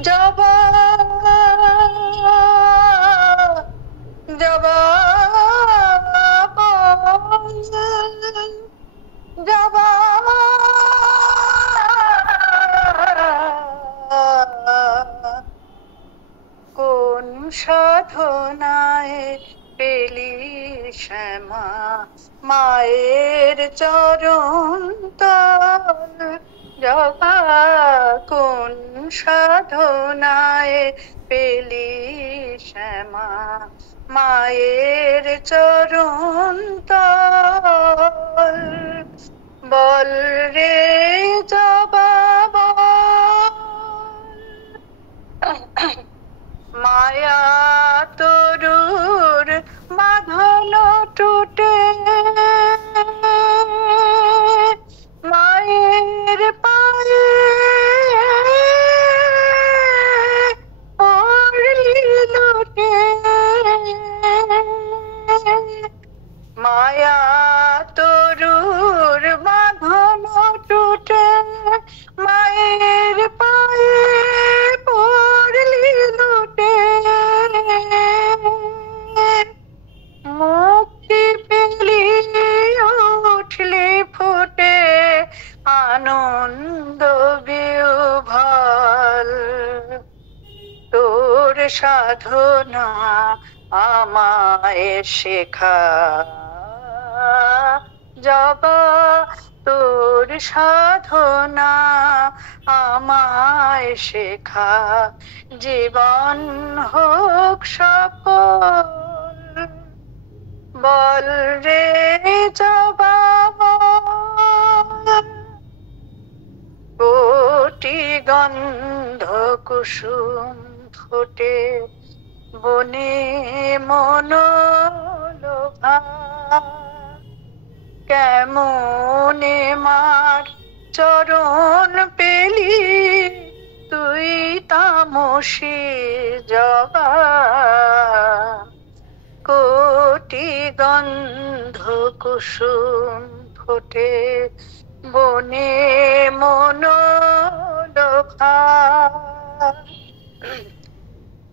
জবা জবা জবা কোন সাধনায় পেলি শ্যামা মায়ের চরণ তল জবা কোন সাধনায় পেলি শ্যামা মায়ের চরণ তল বল রে জবা বল মায়া তরুর বাঁধন টুটে মায়ের পায়ে পড়লি লুটে মায়া তরুর বাঁধন টুটে মায়ের পায়ে পড়লি লুটে মুক্তি পেলি উঠলি ফুটে আনন্দ বিহ্বল তোর সাধনা আমায় শেখা জবা তোর সাধনা আমায় শেখা জীবন হোক সফল বল রে জবা বল কোটি গন্ধ কুসুম ফোটে বনে মনোলোভা কেমনে মার চরণ পেলি তুই তামসী জবা কোটি গন্ধ কুসুম ফোটে বনে মনোলোভা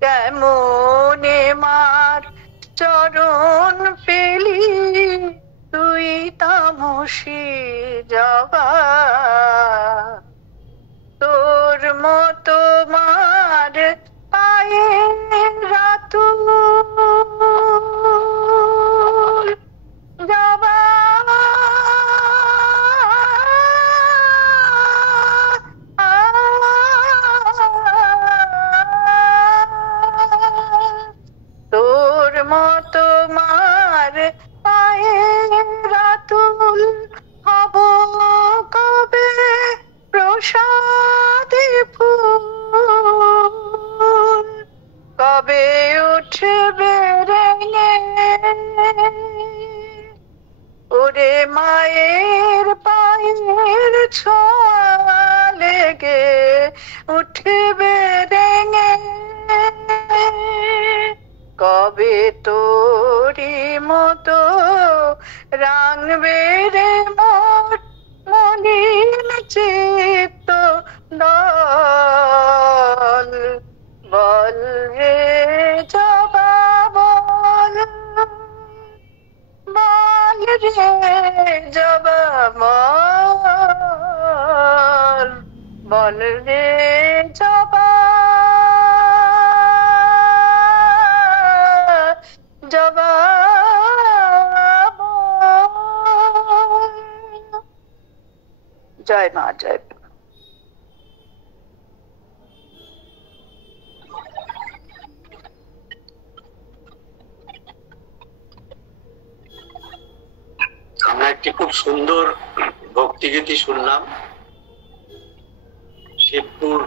কেমনে মার চরণ পেলি তুই তামসী জবা তোর মতো মার পায়ে রাতুল জবা তোর মতো মার পায়ে রাতুল হব কবে প্রসাদে ফুল কবে উঠবে রেঙে ওরে মায়ের পায়ের ছোঁয়া লেগে উঠবে রেঙে কবে তোরি মতো রাঙবে রে মোর মলিন চিত্ত দল বল রে জবা বল বল রে জবা বল বল রে জবা জবা জয় মা জয় আমরা একটি খুব সুন্দর ভক্তিগীতি শুনলাম শিবপুর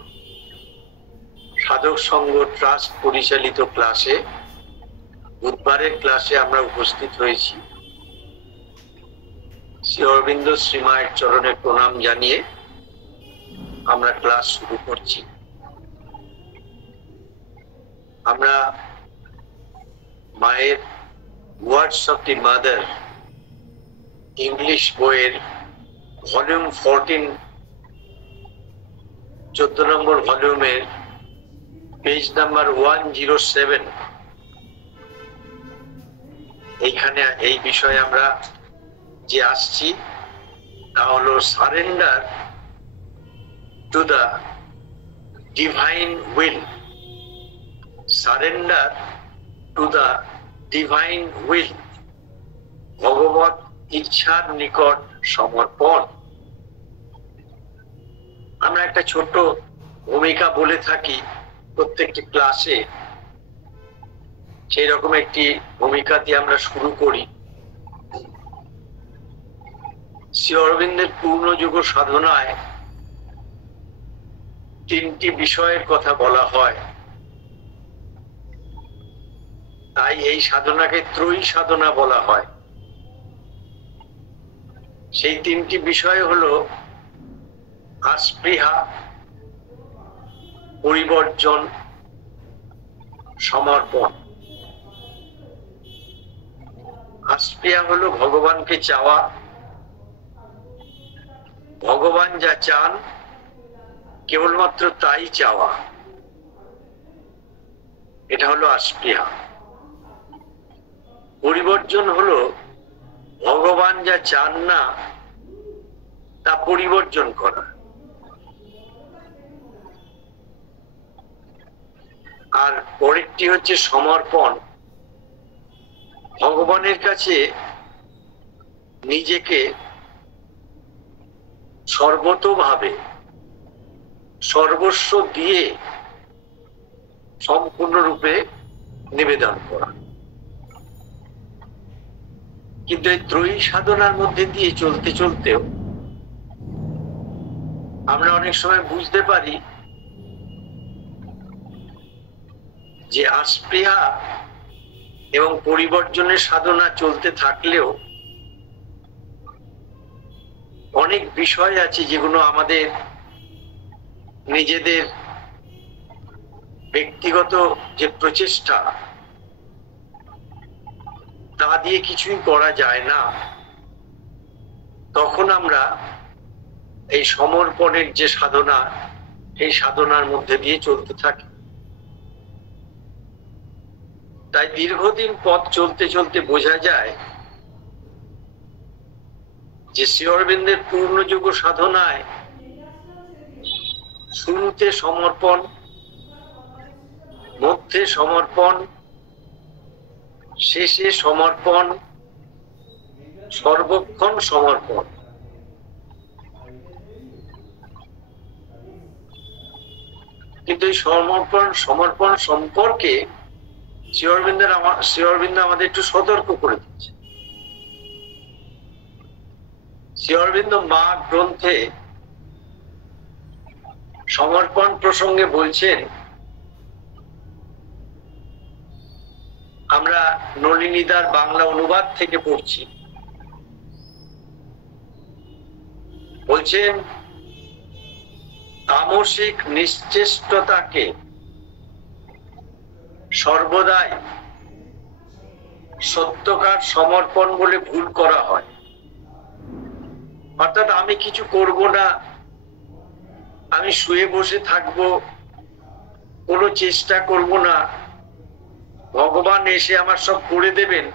সাধক সংঘ ট্রাস্ট পরিচালিত ক্লাসে বুধবারের ক্লাসে আমরা উপস্থিত হয়েছি শ্রী অরবিন্দ শ্রীমায়ের চরণে প্রণাম জানিয়ে আমরা ক্লাস শুরু করছি আমরা মায়ের words of the mother English বইয়ের ভলিউম 14 14 নম্বর ভলিউমের পেজ নাম্বার 107। এইখানে এই বিষয়ে আমরা যে আসছি তা হলো surrender to the divine will. Surrender to the divine will, ভগবত ইচ্ছার নিকট সমর্পণ। আমরা একটা ছোট ভূমিকা বলে থাকি প্রত্যেকটি ক্লাসে, সেই রকম একটি ভূমিকা দিয়ে আমরা শুরু করি। শ্রী অরবিন্দের পূর্ণযুগ সাধনায় তিনটি বিষয়ের কথা বলা হয়, তাই এই সাধনাকে ত্রয়ী সাধনা বলা হয়। সেই তিনটি বিষয় হলো আস্পৃহা, পরিবর্জন, সমর্পণ। আস্পৃহা হলো ভগবানকে চাওয়া, ভগবান যা চান কেবলমাত্র তাই চাওয়া, এটা হলো আস্পৃহা। পরিবর্জন হলো ভগবান যা চান না তা পরিবর্জন করা। আর পরেরটি হচ্ছে সমর্পণ, ভগবানের কাছে নিজেকে সর্বতোভাবে সর্বস্ব দিয়ে সম্পূর্ণরূপে নিবেদন করা। কিন্তু এই ত্রয়ী সাধনার মধ্যে দিয়ে চলতে চলতেও আমরা অনেক সময় বুঝতে পারি যে আস্পৃহা এবং পরিবর্জনের সাধনা চলতে থাকলেও অনেক বিষয় আছে যেগুলো আমাদের নিজেদের ব্যক্তিগত যে প্রচেষ্টা তা দিয়ে কিছুই করা যায় না। তখন আমরা এই সমর্পণের যে সাধনা, এই সাধনার মধ্যে দিয়ে চলতে থাকি। তাই দীর্ঘদিন পথ চলতে চলতে বোঝা যায় যে শ্রী অরবিন্দের পূর্ণযুগ সাধনায় শুরুতে সমর্পণ, মধ্যে সমর্পণ, শেষে সমর্পণ, সর্বক্ষণ সমর্পণ। কিন্তু এই সমর্পণ সম্পর্কে শ্রী অরবিন্দ আমাদের একটু সতর্ক করে দিচ্ছে। শ্রী অরবিন্দ মা গ্রন্থে সমর্পণ প্রসঙ্গে বলছেন, আমরা নলিনীদার বাংলা অনুবাদ থেকে পড়ছি। বলছেন, তামসিক নিশ্চেষ্টতাকে সর্বদাই সত্যকার সমর্পণ বলে ভুল করা হয়। অর্থাৎ আমি কিছু করব না, আমি শুয়ে বসে থাকবো, কোনো চেষ্টা করব না, ভগবান এসে আমার সব করে দেবেন,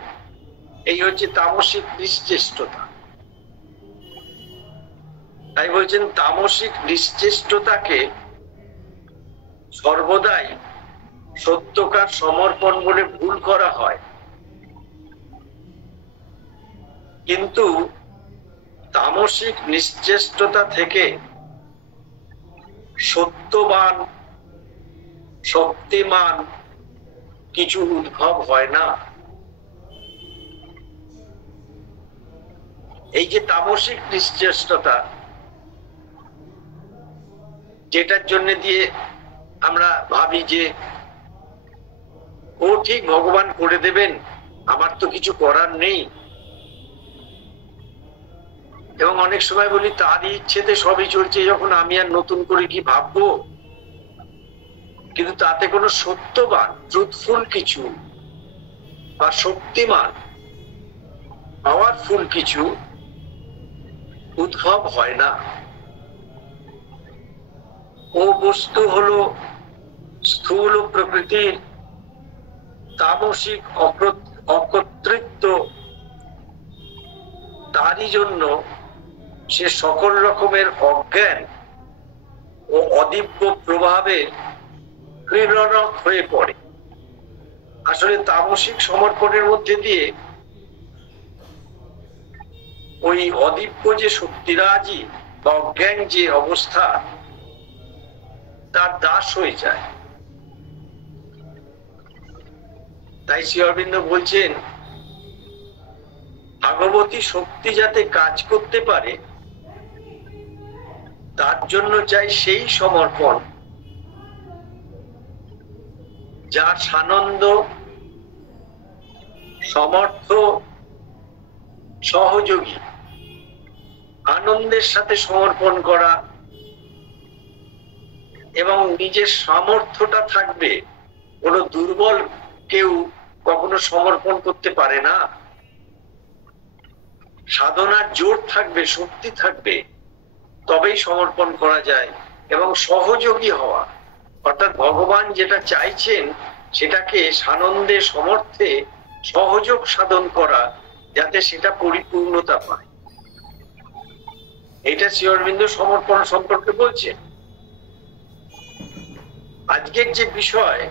এই হচ্ছে তামসিক নিশ্চেষ্টতা। তাই বলছেন তামসিক নিশ্চেষ্টতাকে সর্বদাই সত্যকার সমর্পণ বলে ভুল করা হয়। কিন্তু তামসিক নিশ্চেষ্টতা থেকে সত্যবান, শক্তিমান কিছু উদ্ভব হয় না। এই যে তামসিক নিশ্চেষ্টতা, যেটার জন্য দিয়ে আমরা ভাবি যে ও ঠিক ভগবান করে দেবেন, আমার তো কিছু করার নেই, এবং অনেক সময় বলি তারই ইচ্ছেতে সবই চলছে, যখন আমি আর নতুন করে কি ভাববো। কিন্তু তাতে কোনো সত্যবান, ট্রুথফুল কিছু বা শক্তিমান, পাওয়ারফুল কিছু উদ্ভব হয় না। ও বস্তু হলো স্থূল প্রকৃতির তামসিক অকর্তৃত্ব, তারই জন্য সে সকল রকমের অজ্ঞান ও অদিব্য প্রভাবে ক্রীড়নক হয়ে পড়ে। আসলে তামসিক সমর্পণের মধ্যে দিয়ে ওই অদিব্য যে শক্তিরাজি বা অজ্ঞান যে অবস্থা, তার দাস হয়ে যায়। তাই শ্রী অরবিন্দ বলছেন, ভাগবতী শক্তি যাতে কাজ করতে পারে তার জন্য চাই সেই সমর্পণ যার সানন্দ, সমর্থ, সহযোগী। আনন্দের সাথে সমর্পণ করা এবং নিজের সামর্থ্যটা থাকবে। কোনো দুর্বল কেউ কখনো সমর্পণ করতে পারে না। সাধনার জোর থাকবে, শক্তি থাকবে, তবেই সমর্পণ করা যায়। এবং সহযোগী হওয়া, অর্থাৎ ভগবান যেটা চাইছেন সেটাকে সানন্দে, সমর্থে সহযোগ সাধন করা, যাতে সেটা পরিপূর্ণতা পায়। এটা শ্রী অরবিন্দ সমর্পণ সম্পর্কে বলছেন। আজকের যে বিষয়,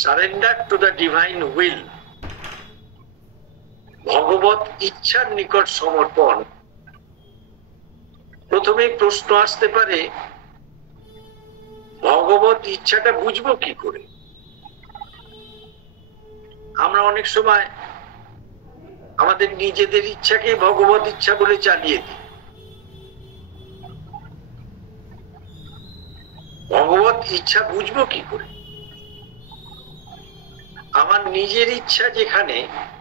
surrender to the divine will, ভগবত ইচ্ছার নিকট সমর্পণ। প্রথমেই প্রশ্ন আসতে পারে, ভগবত ইচ্ছাটা বুঝবো কি করে? আমরা অনেক সময় আমাদের নিজেদের ইচ্ছাকে ভগবত ইচ্ছা বলে চালিয়ে দিই। ভগবত ইচ্ছা বুঝবো কি করে? আমার নিজের ইচ্ছা যেখানে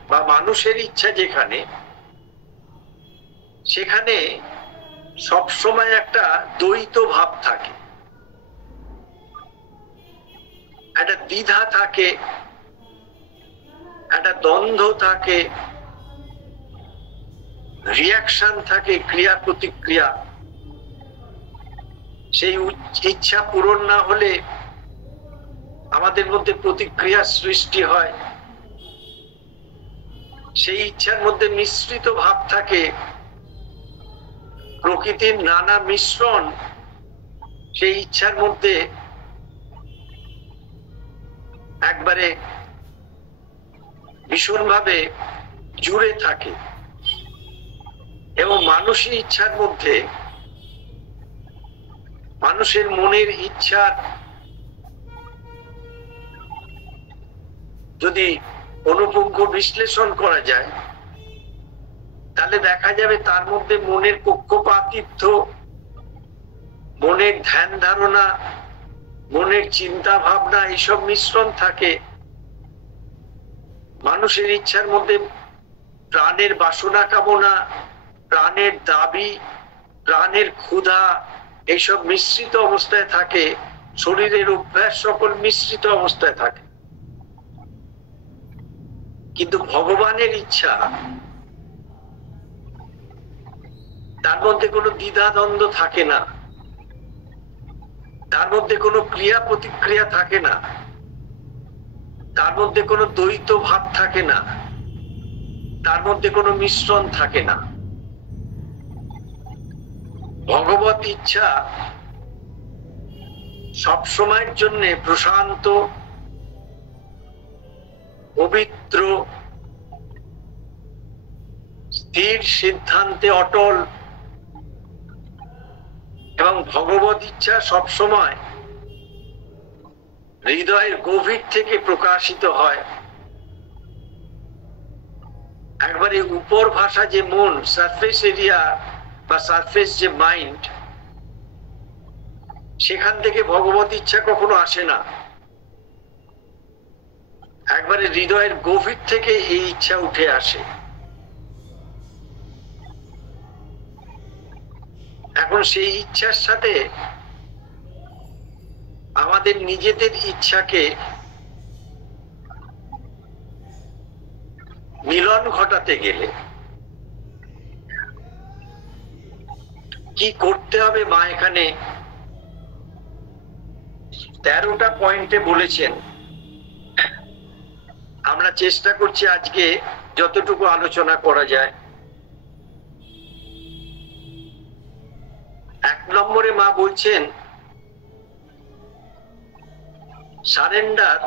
বা মানুষের ইচ্ছা যেখানে, সেখানে সবসময় একটা দ্বৈত ভাব থাকে, একটা দ্বিধা থাকে, একটা দ্বন্দ্ব থাকে, রিয়াকশন থাকে, ক্রিয়া প্রতিক্রিয়া। সেই ইচ্ছা পূরণ না হলে আমাদের মধ্যে প্রতিক্রিয়া সৃষ্টি হয়। সেই ইচ্ছার মধ্যে মিশ্রিত ভাব থাকে, প্রকৃতির নানা মিশ্রণ সেই ইচ্ছার মধ্যে একবারে ভীষণভাবে জুড়ে থাকে। এবং মানুষের ইচ্ছার মধ্যে, মানুষের মনের ইচ্ছার যদি অনুপুঙ্খ বিশ্লেষণ করা যায়, তাহলে দেখা যাবে তার মধ্যে মনের পক্ষপাতিত্ব, মনের ধ্যান ধারণা, মনের চিন্তা ভাবনা, এইসব মিশ্রণ থাকে। মানুষের ইচ্ছার মধ্যে প্রাণের বাসনা কামনা, প্রাণের দাবি, প্রাণের ক্ষুধা, এইসব মিশ্রিত অবস্থায় থাকে। শরীরের অভ্যাস সকল মিশ্রিত অবস্থায় থাকে। কিন্তু ভগবানের ইচ্ছা, তার মধ্যে কোনো দ্বিধা দ্বন্দ্ব থাকে না, তার মধ্যে কোনো ক্রিয়া প্রতিক্রিয়া থাকে না, তার মধ্যে কোনো দ্বৈত ভাব থাকে না, তার মধ্যে কোনো মিশ্রণ থাকে না। ভগবত ইচ্ছা সব সময়ের জন্য প্রশান্ত, পবিত্র, স্থির সিদ্ধান্তে অটল। এবং ভগবত ইচ্ছা সবসময় হৃদয়ের গভীর থেকে প্রকাশিত হয়। একবারে উপর ভাষা যে মন, সারফেস এরিয়া বা সারফেস যে মাইন্ড, সেখান থেকে ভগবত ইচ্ছা কখনো আসে না। একবারে হৃদয়ের গভীর থেকে এই ইচ্ছা উঠে আসে। এখন সেই ইচ্ছার সাথে আমাদের নিজেদের ইচ্ছাকে মিলন ঘটাতে গেলে কি করতে হবে, মা এখানে 13টা পয়েন্টে বলেছেন। আমরা চেষ্টা করছি আজকে যতটুকু আলোচনা করা যায়। 1 নম্বরে মা বলছেন সারেন্ডার,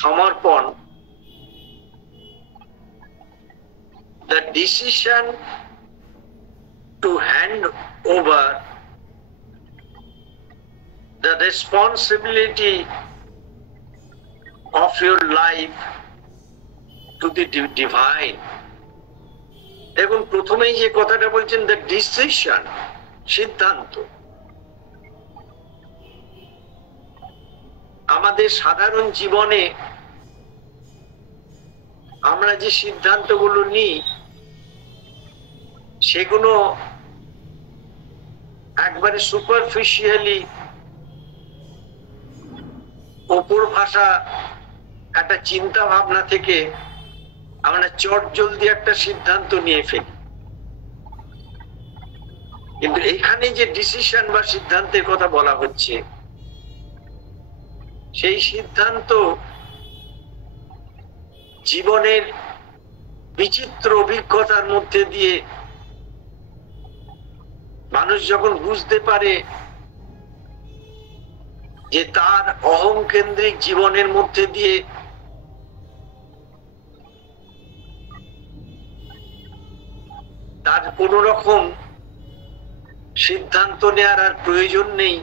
সমর্পণ, the decision to hand over the responsibility of your life to the divine. দেখুন প্রথমেই যে কথাটা বলছেন the decision, সিদ্ধান্ত। আমাদের সাধারণ জীবনে আমরা যে সিদ্ধান্তগুলো নিই সেগুলো একবারে সুপারফিশিয়ালি, ওপর ভাষা একটা চিন্তা ভাবনা থেকে আমরা চটজলদি একটা সিদ্ধান্ত নিয়ে ফেলি। কিন্তু এখানে যে ডিসিশন বা সিদ্ধান্তের কথা বলা হচ্ছে, সেই সিদ্ধান্ত জীবনের বিচিত্র অভিজ্ঞতার মধ্যে দিয়ে মানুষ যখন বুঝতে পারে যে তার অহংকেন্দ্রিক জীবনের মধ্যে দিয়ে তার কোন রকম সিদ্ধান্ত নেওয়ার আর প্রয়োজন নেই,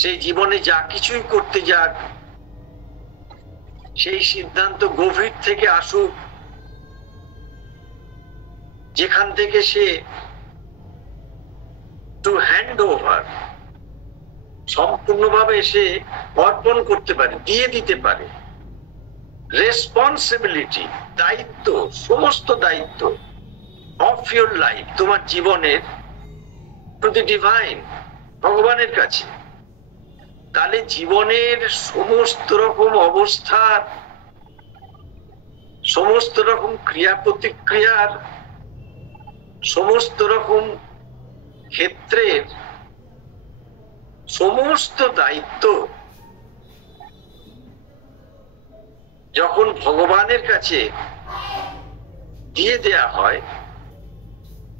সেই জীবনে যা কিছুই করতে যাক সেই সিদ্ধান্ত গভীর থেকে আসুক, যেখান থেকে সে টু হ্যান্ড ওভার, সম্পূর্ণভাবে সে অর্পণ করতে পারে, দিয়ে দিতে পারে রেসপন্সিবিলিটি, দায়িত্ব, সমস্ত দায়িত্ব অফ ইউর লাইফ, তোমার জীবনের, টু দি ডিভাইন, ভগবানের কাছে। তাহলে জীবনের সমস্ত রকম অবস্থার, সমস্ত রকম ক্রিয়া প্রতিক্রিয়ার, সমস্ত রকম ক্ষেত্রের সমস্ত দায়িত্ব যখন ভগবানের কাছে দিয়ে দেয়া হয়,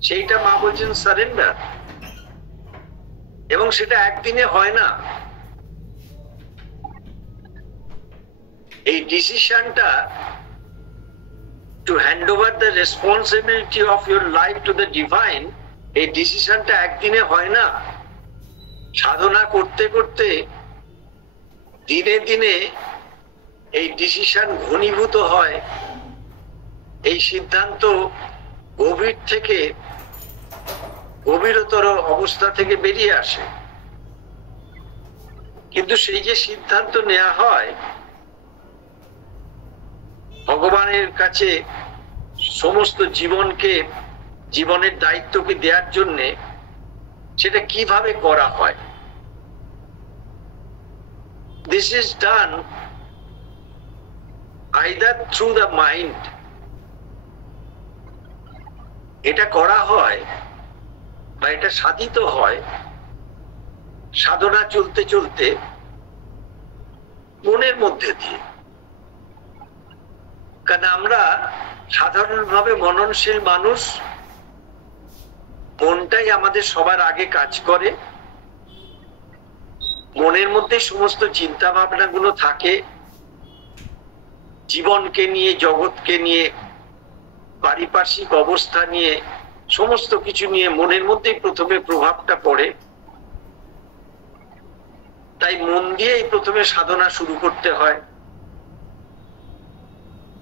সেইটা মা বলছেন সারেন্ডার। এবং সেটা একদিনে হয় না। এই ডিসিশনটা to hand over the responsibility of your life to the divine, এই ডিসিশনটা একদিনে হয় না। সাধনা করতে করতে দিনে দিনে এই ডিসিশন ঘনীভূত হয়, এই সিদ্ধান্ত গভীর থেকে গভীরতর অবস্থা থেকে বেরিয়ে আসে। কিন্তু সেই যে সিদ্ধান্ত নেওয়া হয় ভগবানের কাছে সমস্ত জীবনকে, জীবনের দায়িত্বকে দেওয়ার জন্যে, সেটা কিভাবে করা হয়? This is done either through the mind, এটা করা হয় বা এটা সাধিত হয় সাধনা চলতে চলতে মনের মধ্যে দিয়ে। কারণ আমরা সাধারণভাবে মননশীল মানুষ, মনটাই আমাদের সবার আগে কাজ করে, মনের মধ্যে সমস্ত চিন্তা ভাবনা গুলো থাকে, জীবনকে নিয়ে, জগৎকে নিয়ে, পারিপার্শ্বিক অবস্থা নিয়ে, সমস্ত কিছু নিয়ে মনের মধ্যেই প্রথমে প্রভাবটা পড়ে। তাই মন দিয়েই প্রথমে সাধনা শুরু করতে হয়।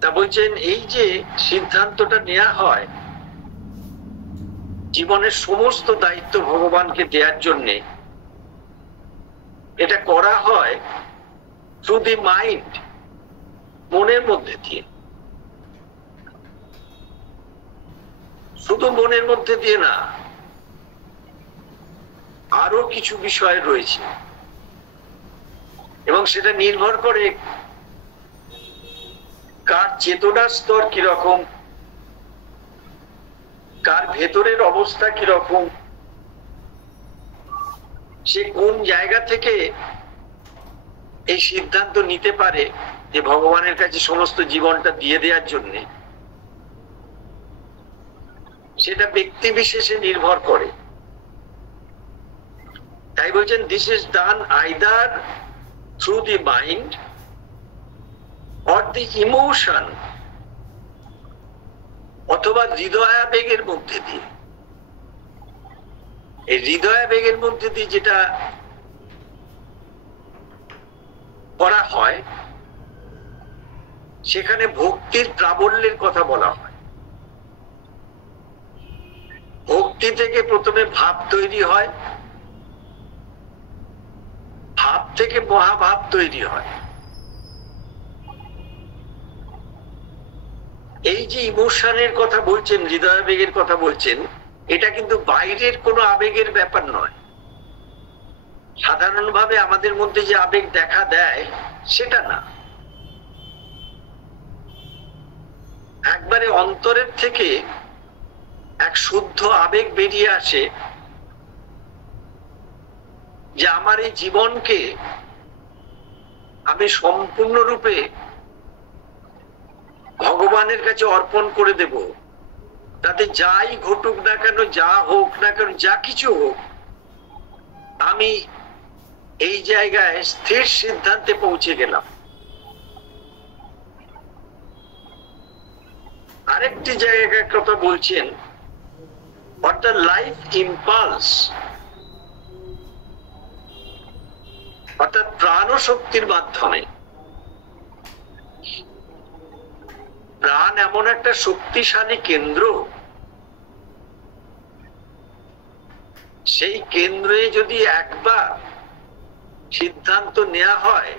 তা বলছেন এই যে সিদ্ধান্তটা নেওয়া হয় জীবনের সমস্ত দায়িত্ব ভগবানকে দেওয়ার জন্যে, এটা করা হয় থ্রু দি মাইন্ড, মনের মধ্যে দিয়ে। শুধু মনের মধ্যে দিয়ে না, আরো কিছু বিষয় রয়েছে এবং সেটা নির্ভর করে কার চেতনার স্তর কিরকম, কার ভেতরের অবস্থা কিরকম, সে কোন জায়গা থেকে এই সিদ্ধান্ত নিতে পারে যে ভগবানের কাছে সমস্ত জীবনটা দিয়ে দেওয়ার জন্য, সেটা ব্যক্তি বিশেষে নির্ভর করে। তাই বলছেন this is done either through the mind or the emotion, অথবা হৃদয়াবেগের মধ্যে দিয়ে। এই হৃদয়াবেগের মধ্যে দিয়ে যেটা করা হয় সেখানে ভক্তির প্রাবল্যের কথা বলা হয়। ভক্তি থেকে প্রথমে ভাব তৈরি হয়, ভাব থেকে মহাভাব তৈরি হয়। এই যে ইমোশনের কথা বলছেন, হৃদয়াবেগের কথা বলছেন, এটা কিন্তু বাইরের কোনো আবেগের ব্যাপার নয়। সাধারণভাবে আমাদের মধ্যে যে আবেগ দেখা দেয় সেটা না, একবারে অন্তরের থেকে এক শুদ্ধ আবেগ বেরিয়ে আসে যে আমার এই জীবনকে আমি সম্পূর্ণরূপে ভগবানের কাছে অর্পণ করে দেব। তাতে যাই ঘটুক না কেন, যা হোক না কেন, যা কিছু হোক, আমি এই জায়গায় স্থির সিদ্ধান্তে পৌঁছে গেলাম। আরেকটি জায়গায় কথা বলছেন, অর্থাৎ লাইফ ইম্পালস, অর্থাৎ প্রাণ শক্তির মাধ্যমে। প্রাণ এমন একটা শক্তিশালী কেন্দ্র, সেই কেন্দ্রে যদি একবার সিদ্ধান্ত নেওয়া হয়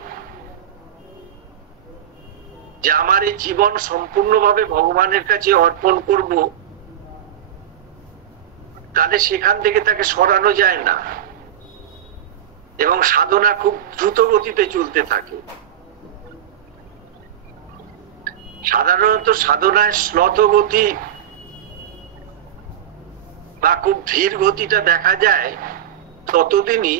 যে আমার এই জীবন সম্পূর্ণভাবে ভগবানের কাছে অর্পণ করব, তাহলে সেখান থেকে তাকে সরানো যায় না এবং সাধনা খুব দ্রুত গতিতে চলতে থাকে। সাধারণত সাধনায় শ্লথ গতি বা খুব ধীর গতিটা দেখা যায় ততদিনই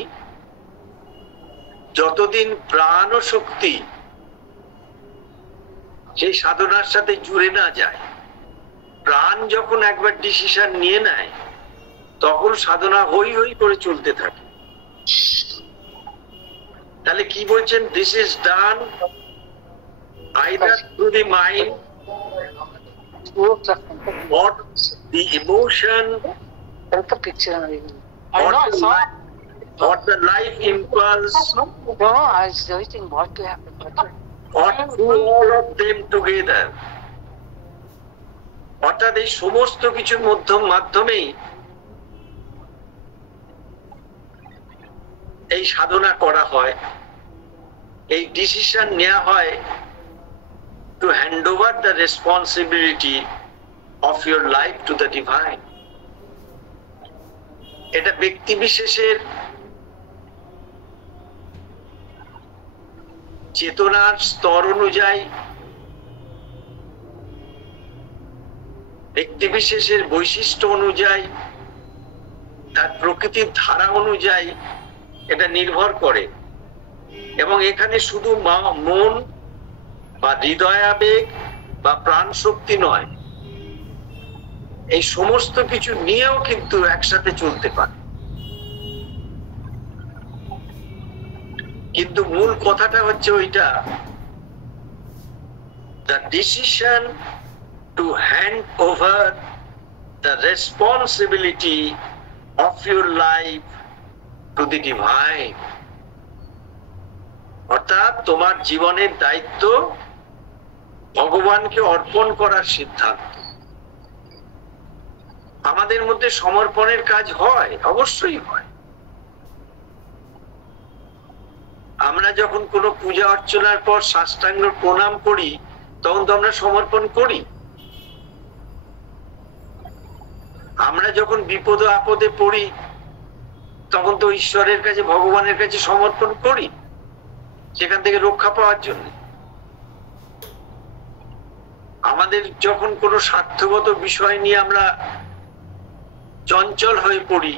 যতদিন প্রাণ ও শক্তি সেই সাধনার সাথে জুড়ে না যায়। প্রাণ যখন একবার ডিসিশন নিয়ে নেয় তখন সাধনা হই হই করে চলতে থাকে। তাহলে কি বলছেন, this is done either through the mind or the emotion or the life impulse or through all of them together, অর্থাৎ এই সমস্ত কিছুর মাধ্যমেই এই সাধনা করা হয়, এই ডিসিশন নেওয়া হয় to hand over the responsibility of your life to the divine. এটা ব্যক্তি বিশেষের চেতনার স্তর অনুযায়ী, ব্যক্তি বিশেষের বৈশিষ্ট্য অনুযায়ী, তার প্রকৃতির ধারা অনুযায়ী এটা নির্ভর করে। এবং এখানে শুধু মন বা হৃদয়াবেগ বা প্রাণ শক্তি নয়, এই সমস্ত কিছু নিয়েও কিন্তু একসাথে চলতে পারে। কিন্তু মূল কথাটা হচ্ছে ওইটা, the decision to hand over the responsibility of your life to the divine, অর্থাৎ তোমার জীবনের দায়িত্ব ভগবানকে অর্পণ করার সিদ্ধান্ত। আমাদের মধ্যে সমর্পণের কাজ হয়, অবশ্যই হয়। আমরা যখন কোনো পূজা অর্চনার পর সাষ্টাঙ্গ প্রণাম করি তখন তো আমরা সমর্পণ করি। আমরা যখন বিপদ আপদে পড়ি তখন তো ঈশ্বরের কাছে, ভগবানের কাছে সমর্পণ করি সেখান থেকে রক্ষা পাওয়ার জন্য। আমাদের যখন কোনো স্বার্থগত বিষয় নিয়ে আমরা চঞ্চল হয়ে পড়ি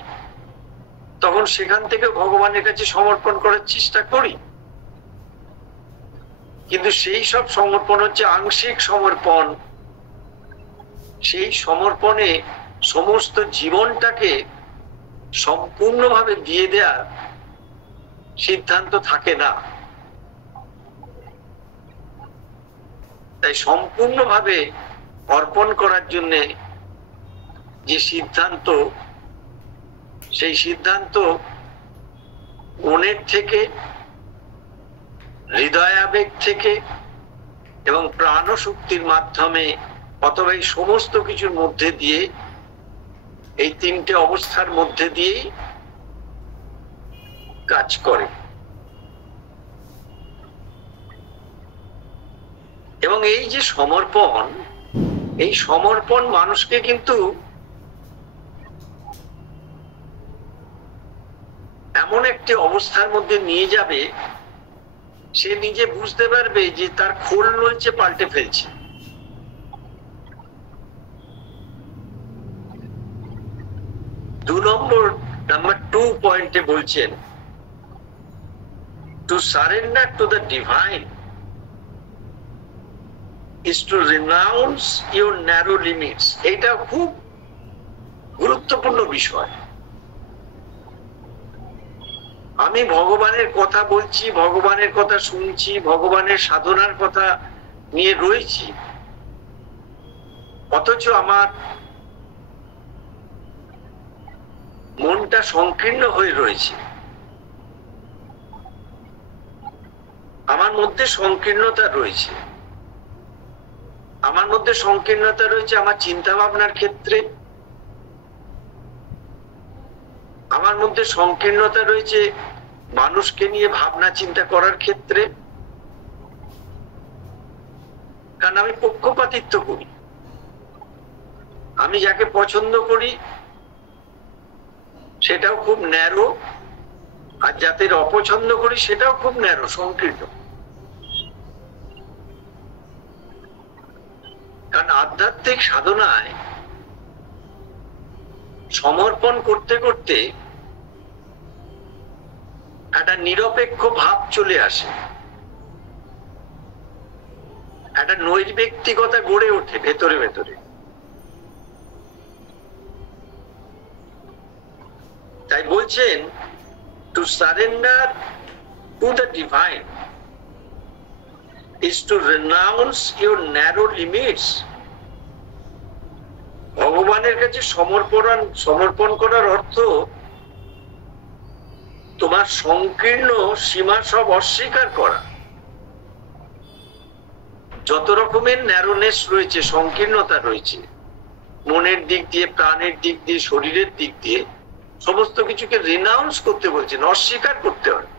তখন সেখান থেকে ভগবানের কাছে সমর্পণ করার চেষ্টা করি। কিন্তু সেই সব সমর্পণ হচ্ছে আংশিক সমর্পণ। সেই সমর্পণে সমস্ত জীবনটাকে সম্পূর্ণভাবে দিয়ে দেওয়ার সিদ্ধান্ত থাকে না। তাই সম্পূর্ণভাবে অর্পণ করার জন্য যে সিদ্ধান্ত, সেই সিদ্ধান্ত মনের থেকে, হৃদয় আবেগ থেকে এবং প্রাণ শক্তির মাধ্যমে অথবা এই সমস্ত কিছুর মধ্যে দিয়ে, এই তিনটে অবস্থার মধ্যে দিয়েই কাজ করে। এবং এই যে সমর্পণ, এই সমর্পণ মানুষকে কিন্তু এমন একটি অবস্থার মধ্যে নিয়ে যাবে, সে নিজে বুঝতে পারবে যে তার খোল নলছে, পাল্টে ফেলছে। নাম্বার 2 পয়েন্টে বলছেন, to surrender to the divine is to renounce your narrow limits. এটা খুব গুরুত্বপূর্ণ বিষয়। আমি ভগবানের কথা বলছি, ভগবানের কথা শুনছি, ভগবানের সাধনার কথা নিয়ে রয়েছি, অথচ আমার মনটা সংকীর্ণ হয়ে রয়েছে। আমার মধ্যে সংকীর্ণতা রয়েছে। আমার মধ্যে সংকীর্ণতা রয়েছে আমার চিন্তা ভাবনার ক্ষেত্রে, আমার মধ্যে সংকীর্ণতা রয়েছে মানুষকে নিয়ে ভাবনা চিন্তা করার ক্ষেত্রে। কারণ আমি পক্ষপাতিত্ব করি। আমি যাকে পছন্দ করি সেটাও খুব ন্যারো, আর যাদের অপছন্দ করি সেটাও খুব ন্যারো, সংকীর্ণ। কারণ আধ্যাত্মিক সাধনায় সমর্পণ করতে করতে একটা নিরপেক্ষ ভাব চলে আসে, একটা নৈর্ব্যক্তিকতা গড়ে ওঠে ভেতরে ভেতরে। তাই বলছেন, to surrender to the divine is to renounce your narrow limits. ভগবানের কাছে সমর্পণ করার অর্থ তোমার সংকীর্ণ সীমা সব অস্বীকার করা। যত রকমের ন্যারোনেস রয়েছে, সংকীর্ণতা রয়েছে, মনের দিক দিয়ে, প্রাণের দিক দিয়ে, শরীরের দিক দিয়ে, সমস্ত কিছুকে রিনাউন্স করতে বলছেন, অস্বীকার করতে হয়।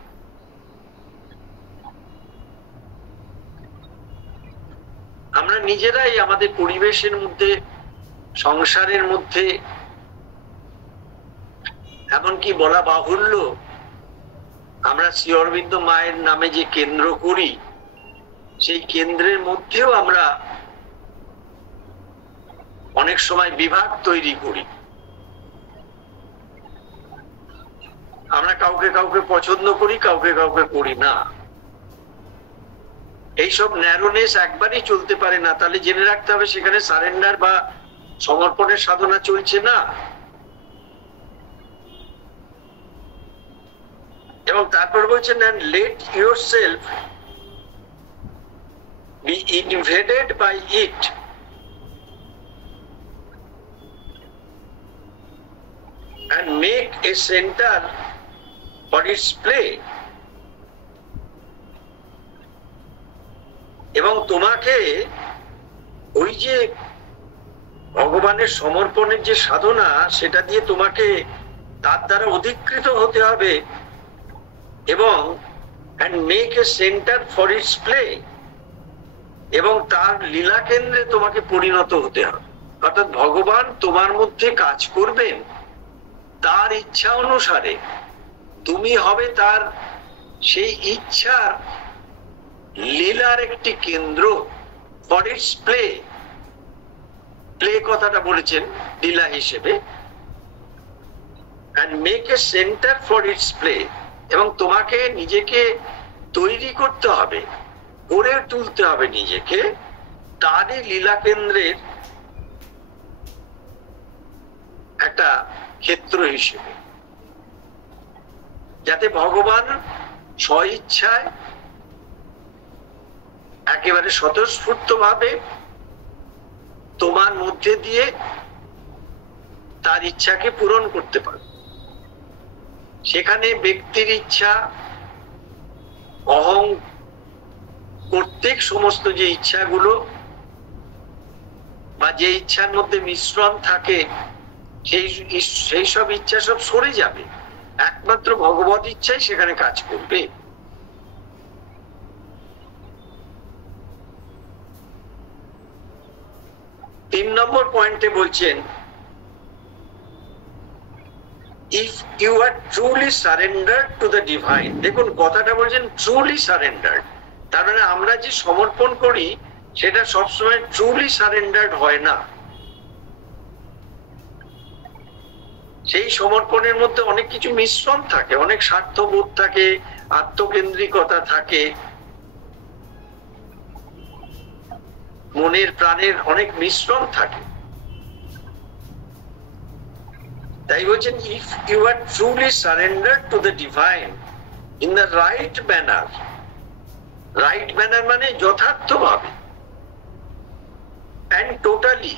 আমরা নিজেরাই আমাদের পরিবেশের মধ্যে, সংসারের মধ্যে, এমনকি বলা বাহুল্য, আমরা শ্রী অরবিন্দ মায়ের নামে যে কেন্দ্র করি, সেই কেন্দ্রের মধ্যেও আমরা অনেক সময় বিভাগ তৈরি করি। আমরা কাউকে কাউকে পছন্দ করি, কাউকে কাউকে করি না। এইসব ন্যারোনেস একবারই চলতে পারে না। তাহলে জেনে রাখতে হবে সেখানে সারেন্ডার বা সমর্পণের সাধনা চলছে না। এবং তারপর বলছেন, and let yourself be invaded by it, and make a center for its play. এবং তোমাকে ওই যে ভগবানের সমর্পণের যে সাধনা, সেটা দিয়ে তোমাকে তার দ্বারা অধিকৃত হতে হবে এবং and make a center for its play, এবং তার লীলা কেন্দ্রে তোমাকে পরিণত হতে হবে। অর্থাৎ ভগবান তোমার মধ্যে কাজ করবেন তার ইচ্ছা অনুসারে। তুমি হবে তার সেই ইচ্ছার লীলার একটি কেন্দ্র, ফর ইটস প্লে। প্লে কথাটা বলেছেন লীলা হিসেবে। and make a center for its play, এবং তোমাকে নিজেকে তৈরি করতে হবে, গড়ে তুলতে হবে নিজেকে তারই লীলা কেন্দ্রের একটা ক্ষেত্র হিসেবে, যাতে ভগবান স্বইচ্ছায় একেবারে স্বতঃস্ফূর্ত ভাবে তোমার মধ্যে দিয়ে তার ইচ্ছাকে পূরণ করতে পারে। সেখানে ব্যক্তির ইচ্ছা, অহং কর্তৃক সমস্ত যে ইচ্ছাগুলো বা যে ইচ্ছার মধ্যে মিশ্রণ থাকে সেই সব ইচ্ছা সব সরে যাবে, একমাত্র ভগবত ইচ্ছাই সেখানে কাজ করবে। তিন নম্বর পয়েন্টে বলছেন, if you are truly surrendered to the divine, দেখুন কথাটা বলছেন truly surrendered, তার মানে আমরা যে সমর্পণ করি সেটা সবসময় truly surrendered হয় না। সেই সমর্পণের মধ্যে অনেক কিছু মিশ্রণ থাকে, অনেক স্বার্থবোধ থাকে, আত্মকেন্দ্রিকতা থাকে, মনের প্রাণের অনেক মিশ্রণ থাকে। তাই বলছেন, if you are truly surrendered to the divine in the right manner, right manner মানে যথার্থভাবে, and totally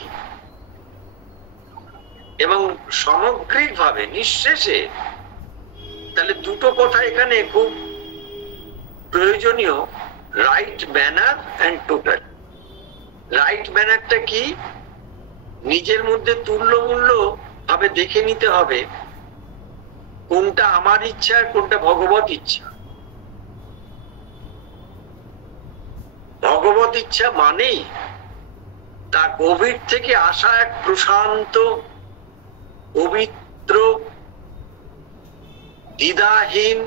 এবং সামগ্রিকভাবে, নিঃশেষে, তাহলে দুটো কথা এখানে খুব প্রয়োজনীয়, right manner and total. Right ম্যানারটা কি? নিজের মধ্যে তুল্যমূল্য ভাবে দেখে নিতে হবে কোনটা আমার ইচ্ছা আর কোনটা ভগবত ইচ্ছা। ভগবত ইচ্ছা মানেই তা গভীর থেকে আসা এক প্রশান্ত, পবিত্র, দ্বিধাহীন,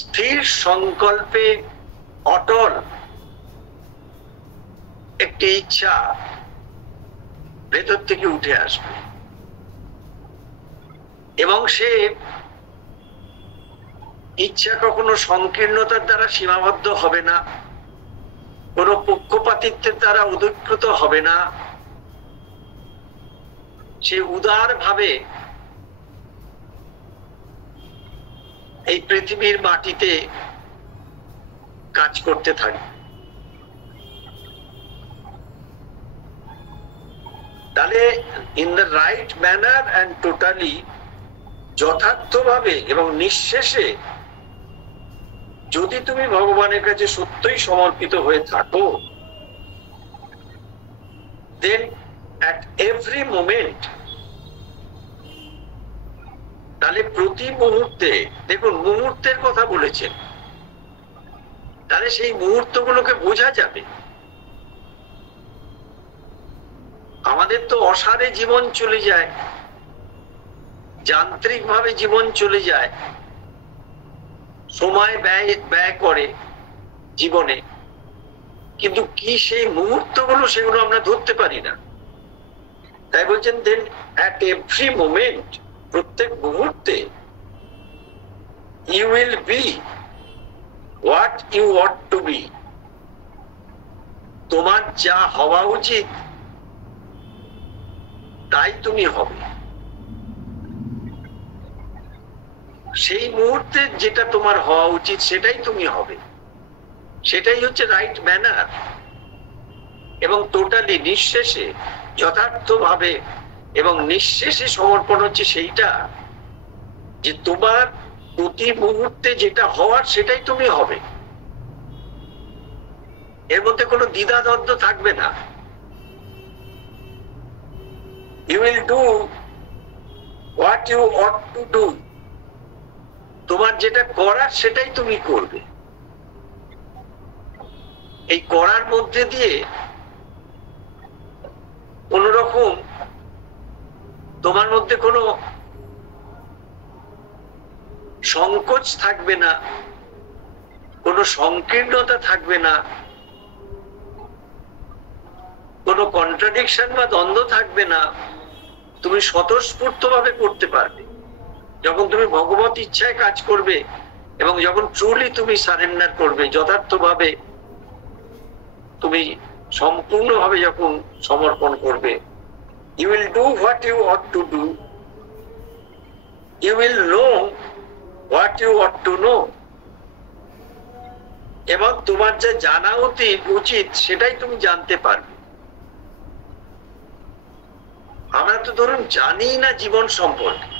স্থির সংকল্পে অটল একটি ইচ্ছা ভেতর থেকে উঠে আসবে, এবং সে ইচ্ছা কখনো সংকীর্ণতার দ্বারা সীমাবদ্ধ হবে না, কোনো পক্ষপাতিত্বের দ্বারা উদীকৃত হবে না, সে উদার ভাবে এই পৃথিবীর মাটিতে কাজ করতে থাকে। তাহলে in the right manner and totally, যথার্থভাবে এবং নিঃশেষে যদি তুমি ভগবানের কাছে সত্যই সমর্পিত হয়ে থাকো, দেন at every moment, তাহলে প্রতি মুহূর্তে, দেখুন মুহূর্তের কথা বলেছেন, তাহলে সেই মুহূর্তগুলোকে বোঝা যাবে। আমাদের তো অসারে জীবন চলে যায়, যান্ত্রিক ভাবে জীবন চলে যায়, সময় ব্যয় করে জীবনে, কিন্তু কি সেই মুহূর্তগুলো, সেগুলো আমরা ধরতে পারি না। তাই বলছেন, দেন at every moment, প্রত্যেক মুহূর্তে, you will be what you ought to be, তোমার যা হওয়া উচিত তাই তুমি হবে। সেই মুহূর্তে যেটা তোমার হওয়া উচিত সেটাই তুমি হবে, সেটাই হচ্ছে রাইট ম্যানার। এবং টোটালি, নিঃশেষে, যথার্থভাবে এবং নিঃশেষে সমর্পণ হচ্ছে সেইটা যে তোমার প্রতি মুহূর্তে যেটা হওয়ার সেটাই তুমি হবে, এর মধ্যে কোনো দ্বিধাদ্বন্দ্ব থাকবে না। You will do what you ought to do, তোমার যেটা করার সেটাই তুমি করবে। এই করার মধ্যে দিয়ে কোন রকম তোমার মধ্যে কোনো সংকোচ থাকবে না, কোনো সংকীর্ণতা থাকবে না, কোনো কন্ট্রাডিকশন বা দ্বন্দ্ব থাকবে না, তুমি স্বতঃস্ফূর্ত ভাবে করতে পারবে। যখন তুমি ভগবত ইচ্ছায় কাজ করবে এবং যখন ট্রুলি তুমি সারেন্ডার করবে, যথার্থভাবে তুমি সম্পূর্ণভাবে যখন সমর্পণ করবে, you will do what you ought to do, you will know what you ought to know, এবং তোমার যা জানা উচিত সেটাই তুমি জানতে পারবে। আমরা তো ধরুন জানি না জীবন সম্পর্কে,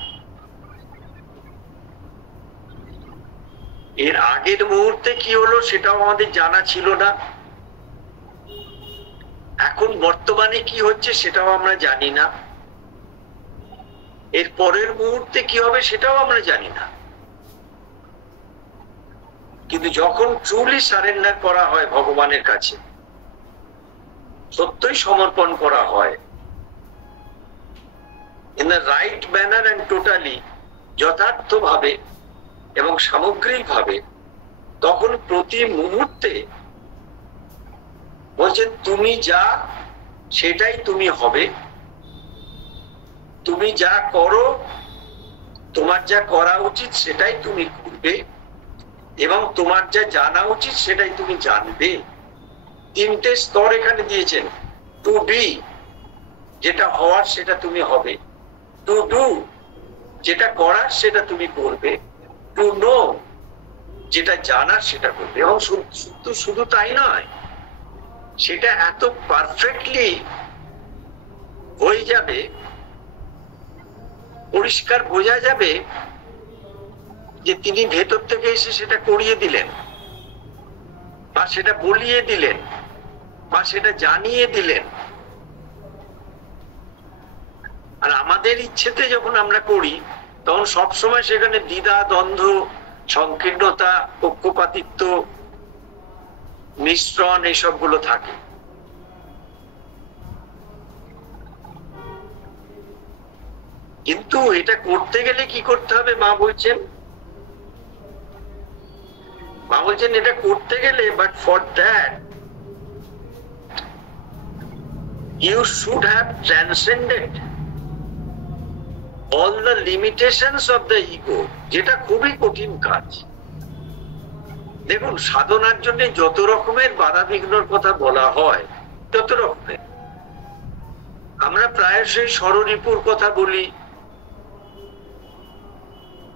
এর আগের মুহূর্তে কি হলো সেটাও আমাদের জানা ছিল না, এখন বর্তমানে কি হচ্ছে সেটাও আমরা জানি না, এর পরের মুহূর্তে কি হবে সেটাও আমরা জানি না। কিন্তু যখন ট্রুলি সারেন্ডার করা হয় ভগবানের কাছে, সত্যই সমর্পণ করা হয় in the right manner and totally, যথার্থভাবে এবং সামগ্রিকভাবে, তখন প্রতি মুহূর্তে বলছেন তুমি যা সেটাই তুমি হবে, তুমি যা করো, তোমার যা করা উচিত সেটাই তুমি করবে, এবং তোমার যা জানা উচিত সেটাই তুমি জানবে। তিনটে স্তর এখানে দিয়েছেন। টু বি, যেটা হওয়ার সেটা তুমি হবে, টু ডু, যেটা করার সেটা তুমি করবে, টু নো, যেটা জানার সেটা করবে। এবং শুধু তাই নয়, সেটা এত পারফেক্টলি হয়ে যাবে, পরিষ্কার বোঝা যাবে যে তিনি ভেতর থেকে এসে সেটা করিয়ে দিলেন, বা সেটা বলিয়ে দিলেন, বা সেটা জানিয়ে দিলেন। আর আমাদের ইচ্ছেতে যখন আমরা করি তখন সবসময় সেখানে দ্বিধা, দ্বন্দ্ব, সংকীর্ণতা, পক্ষপাতিত্ব, মিশ্রণ, এইসবগুলো থাকে। কিন্তু এটা করতে গেলে কি করতে হবে? মা বলছেন এটা করতে গেলে, but for that you should have transcended all the limitations of the ego, যেটা খুবই কঠিন কাজ। দেখুন, সাধনার জন্য যত রকমের বাধা বিঘ্নর কথা বলা হয়, তত রকমের, আমরা প্রায়শই ষড়রিপুর কথা বলি,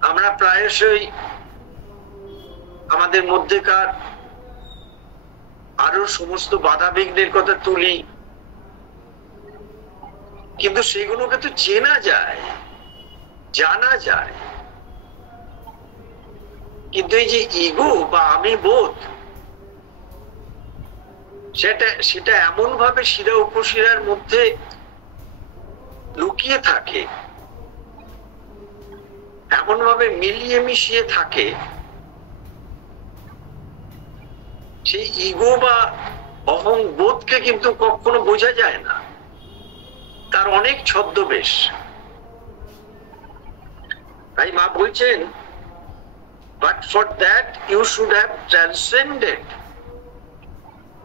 আমরা প্রায়শই আমাদের মধ্যেকার আরো সমস্ত বাধা বিঘ্নের কথা তুলি, কিন্তু সেগুলোকে তো চেনা যায়, জানা যায়। কিন্তু এই যে ইগো বা আমি বোধ, সেটা এমন ভাবে শিরা উপশিরার মধ্যে লুকিয়ে থাকে, এমন ভাবে মিলিয়ে মিশিয়ে থাকে, সেই ইগো বা অহং বোধকে কিন্তু কখনো বোঝা যায় না, তার অনেক ছদ্মবেশ। তাই মা বলছেন, but for that you should have transcended,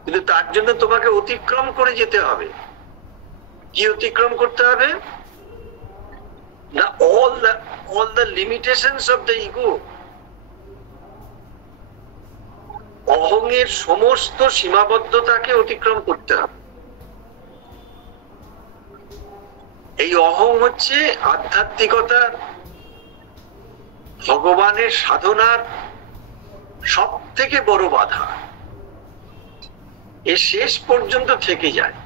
কিন্তু তার জন্য তোমাকে অতিক্রম করে যেতে হবে। কি অতিক্রম করতে হবে? না, all the limitations of the ego, অহংয়ের সমস্ত সীমাবদ্ধতাকে অতিক্রম করতে হবে। এই অহং হচ্ছে আধ্যাত্মিকতার, ভগবানের সাধনার সব থেকে বড় বাধা। এ শেষ পর্যন্ত থেকে যায়।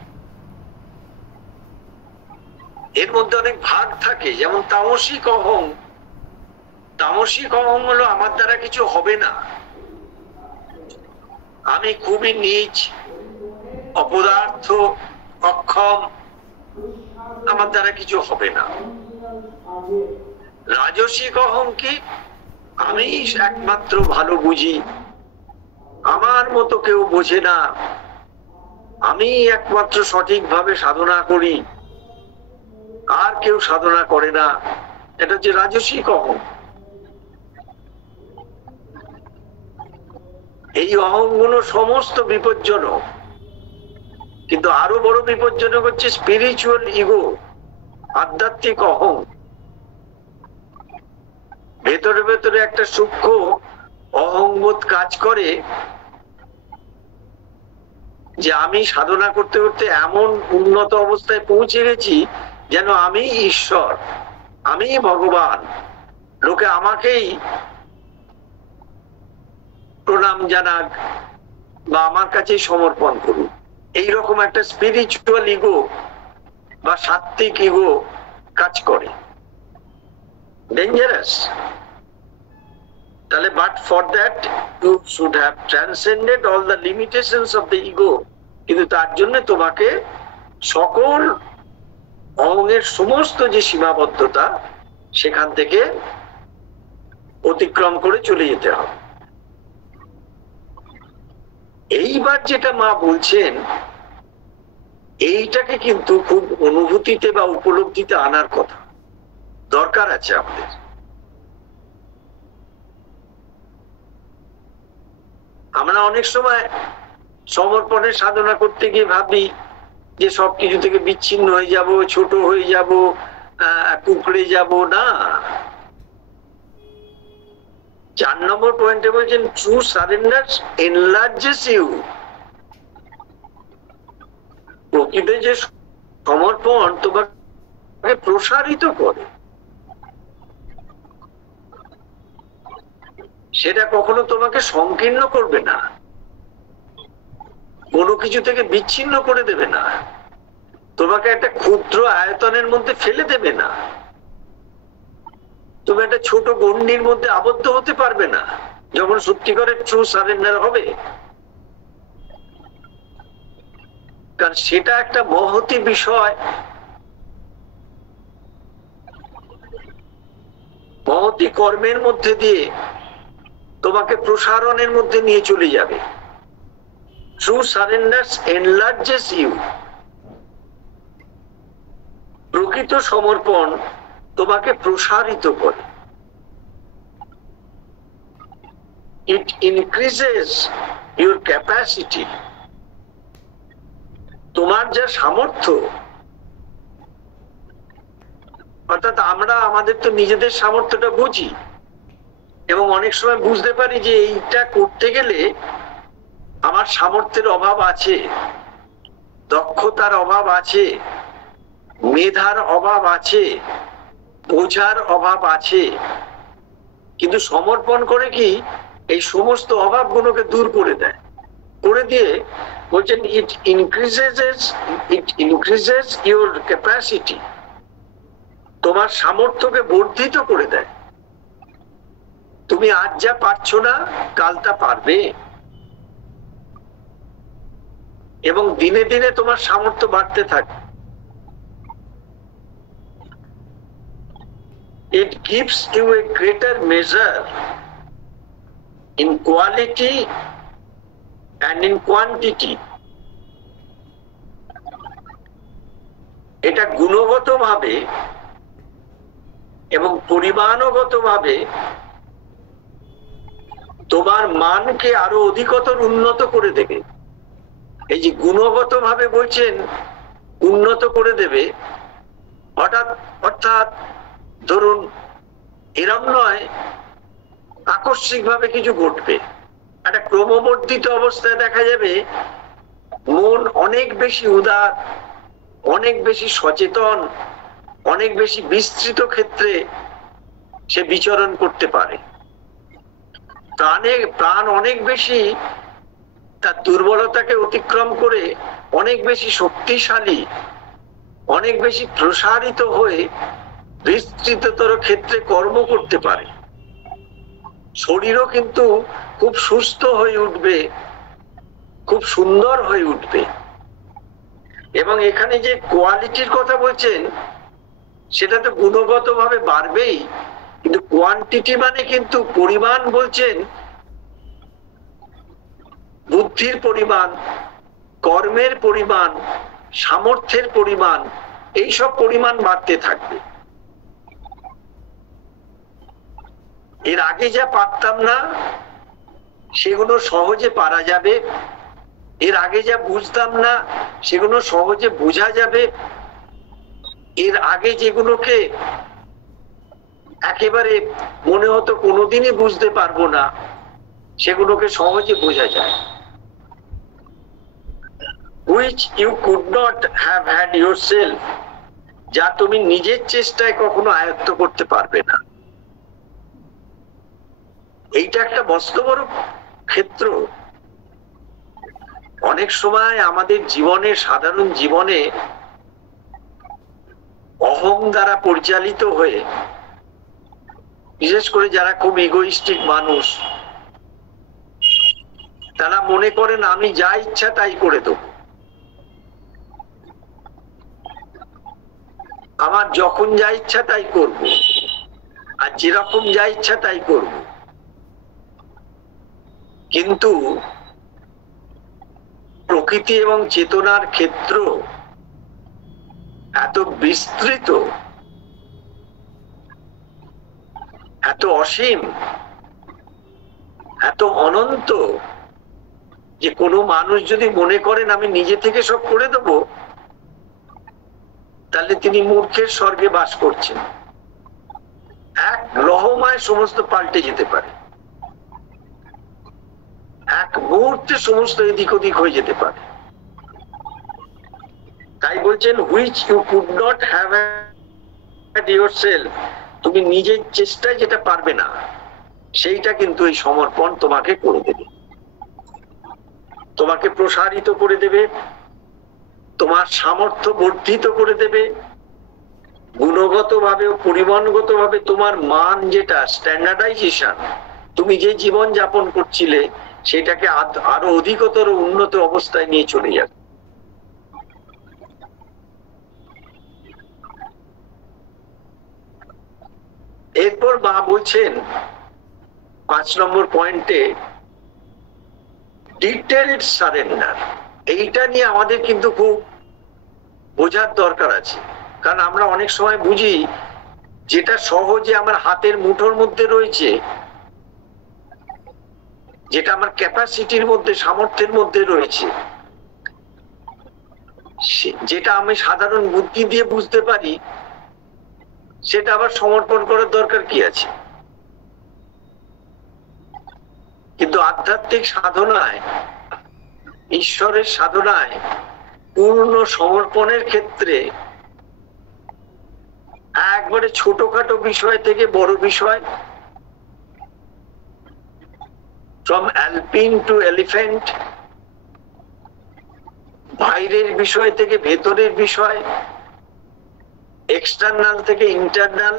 এর মধ্যে অনেক ভাগ থাকে, যেমন তামসিক অহং। তামসিক অহং হলো আমার দ্বারা কিছু হবে না, আমি খুবই নীচ, অপদার্থ, অক্ষম, আমার দ্বারা কিছু হবে না। রাজসিক অহং কি? আমি একমাত্র ভালো বুঝি, আমার মতো কেউ বোঝে না, আমি একমাত্র সঠিকভাবে সাধনা করি, আর কেউ সাধনা করে না। এটা হচ্ছে রাজসিক অহং। এই অহংগুলো সমস্ত বিপজ্জনক, কিন্তু আরো বড় বিপজ্জনক হচ্ছে স্পিরিচুয়াল ইগো, আধ্যাত্মিক অহং। ভেতরে ভেতরে একটা সূক্ষ্ম অহংবোধ কাজ করে যে আমি সাধনা করতে করতে এমন উন্নত অবস্থায় পৌঁছে গেছি যেন আমি ঈশ্বর, আমি ভগবান, লোকে আমাকেই প্রণাম জানাক বা আমার কাছে সমর্পণ করুক। এইরকম একটা স্পিরিচুয়াল ইগো বা সাত্ত্বিক ইগো কাজ করে, ডেঞ্জারাস। তাহলে but for that you should have transcended all the limitations of the ego. কিন্তু তার জন্য তোমাকে সকল অহংয়ের সমস্ত যে সীমাবদ্ধতা সেখান থেকে অতিক্রম করে চলে যেতে হবে। এইবার যেটা মা বলছেন এইটাকে কিন্তু খুব অনুভূতিতে বা উপলব্ধিতে আনার কথা, দরকার আছে আমাদের। আমরা অনেক সময় সমর্পণের সাধনা করতে গিয়ে ভাবি যে সবকিছু থেকে বিচ্ছিন্ন হয়ে যাব, ছোট হয়ে যাব, কুকড়ে যাব। না, 4 নম্বর পয়েন্টে বলছেন ট্রু সারেন্ডার এনলার্জেস ইউ। প্রকৃত যে সমর্পণ তোমাকে প্রসারিত করে, সেটা কখনো তোমাকে সংকীর্ণ করবে না, কোনো কিছু থেকে বিচ্ছিন্ন করে দেবে না, তোমাকে একটা ক্ষুদ্র আয়তনের মধ্যে ফেলে দেবে না, তুমি একটা ছোট গণ্ডির মধ্যে আবদ্ধ হতে পারবে না যখন সত্যিকারের ট্রু সারেন্ডার হবে। কারণ সেটা একটা মহতি বিষয়, মহতি কর্মের মধ্যে দিয়ে তোমাকে প্রসারণের মধ্যে নিয়ে চলে যাবে। True surrender enlarges you. প্রকৃত সমর্পণ তোমাকে প্রসারিত করে। It increases your capacity. তোমার যা সামর্থ্য, অর্থাৎ আমরা আমাদের তো নিজেদের সামর্থ্যটা বুঝি এবং অনেক সময় বুঝতে পারি যে এইটা করতে গেলে আমার সামর্থ্যের অভাব আছে, দক্ষতার অভাব আছে, মেধার অভাব আছে, বোঝার অভাব আছে। কিন্তু সমর্পণ করে কি এই সমস্ত অভাবগুলোকে দূর করে দেয়, করে দিয়ে বলছেন ইট ইনক্রিজেস ইউর ক্যাপাসিটি। তোমার সামর্থ্যকে বর্ধিত করে দেয়। তুমি আজ যা পারছো না কাল তা পারবে, এবং দিনে দিনে তোমার সামর্থ্য বাড়তে থাকে। It gives you a greater measure in quality and in quantity. এটা গুণগতভাবে এবং পরিমাণগতভাবে তোমার মানকে আরো অধিকতর উন্নত করে দেবে। এই যে গুণগতভাবে বলছেন উন্নত করে দেবে, অর্থাৎ ধরুন এরম নয় আকস্মিক ভাবে কিছু ঘটবে, একটা ক্রমবর্ধিত অবস্থায় দেখা যাবে মন অনেক বেশি উদার, অনেক বেশি সচেতন, অনেক বেশি বিস্তৃত ক্ষেত্রে সে বিচরণ করতে পারে। প্রাণ অনেক বেশি তার দুর্বলতাকে অতিক্রম করে অনেক বেশি শক্তিশালী, অনেক বেশি প্রসারিত হয়ে বিস্তৃততর ক্ষেত্রে কর্ম করতে পারে। শরীরও কিন্তু খুব সুস্থ হয়ে উঠবে, খুব সুন্দর হয়ে উঠবে। এবং এখানে যে কোয়ালিটির কথা বলছেন সেটা তো গুণগতভাবে বাড়বেই, কিন্তু কোয়ান্টিটি মানে কিন্তু পরিমাণ বলছেন, বুদ্ধির পরিমাণ, কর্মের পরিমাণ, সামর্থ্যের পরিমাণ, এইসব পরিমাণ বাড়তে থাকবে। এর আগে যা পারতাম না সেগুলো সহজে পারা যাবে, এর আগে যা বুঝতাম না সেগুলো সহজে বোঝা যাবে, এর আগে যেগুলোকে একেবারে মনে হতো কোনোদিনই বুঝতে পারবো না, সেগুলোকে সহজে বোঝা যায়। which you could not have had yourself, যা তুমি নিজের চেষ্টায় কখনো আয়ত্ত করতে পারবে না। এইটা একটা বাস্তবর ক্ষেত্র। অনেক সময় আমাদের জীবনে, সাধারণ জীবনে অহং দ্বারা পরিচালিত হয়ে, বিশেষ করে যারা খুব ইগোইস্টিক মানুষ, তারা মনে করেন আমি যা ইচ্ছা তাই করে দেব, আমার যখন যা ইচ্ছা তাই করব, আর যেরকম যা ইচ্ছা তাই করব। কিন্তু প্রকৃতি এবং চেতনার ক্ষেত্র এত বিস্তৃত, এত অসীম, এত অনন্ত, যে কোনো মানুষ যদি মনে করেন আমি নিজে থেকে সব করে দেব, তাহলে তিনি মূর্খের স্বর্গে বাস করছেন। এক লহমায় সমস্ত পাল্টে যেতে পারে, এক মুহূর্তে সমস্ত এদিক ওদিক হয়ে যেতে পারে। তাই বলছেন which you could not have had yourself, তুমি নিজের চেষ্টায় যেটা পারবে না, সেইটা কিন্তু এই সমর্পণ তোমাকে করে দেবে, তোমাকে প্রসারিত করে দেবে, তোমার সামর্থ্য বর্ধিত করে দেবে, গুণগত ভাবে ও পরিমাণগত ভাবে তোমার মান, যেটা স্ট্যান্ডার্ডাইজেশন, তুমি যে জীবন যাপন করছিলে সেটাকে আরো অধিকতর উন্নত অবস্থায় নিয়ে চলে যাবে। এরপর মা বলছেন 5 নম্বর পয়েন্টে ডিটেইলড সারেন্ডার। এইটা নিয়ে আমাদের কিন্তু খুব বোঝার দরকার আছে, কারণ আমরা অনেক সময় বুঝি যেটা সহজে আমার হাতের মুঠোর মধ্যে রয়েছে, যেটা আমার ক্যাপাসিটির মধ্যে, সামর্থ্যের মধ্যে রয়েছে, যেটা আমি সাধারণ বুদ্ধি দিয়ে বুঝতে পারি, সেটা আবার সমর্পণ করার দরকার কি আছে। কিন্তু আধ্যাত্মিক সাধনায়, ঈশ্বরের সাধনায় পূর্ণ সমর্পণের ক্ষেত্রে একবারে ছোটখাটো বিষয় থেকে বড় বিষয়, from alpine to elephant, বাইরের বিষয় থেকে ভেতরের বিষয়, এক্সটার্নাল থেকে ইন্টারনাল,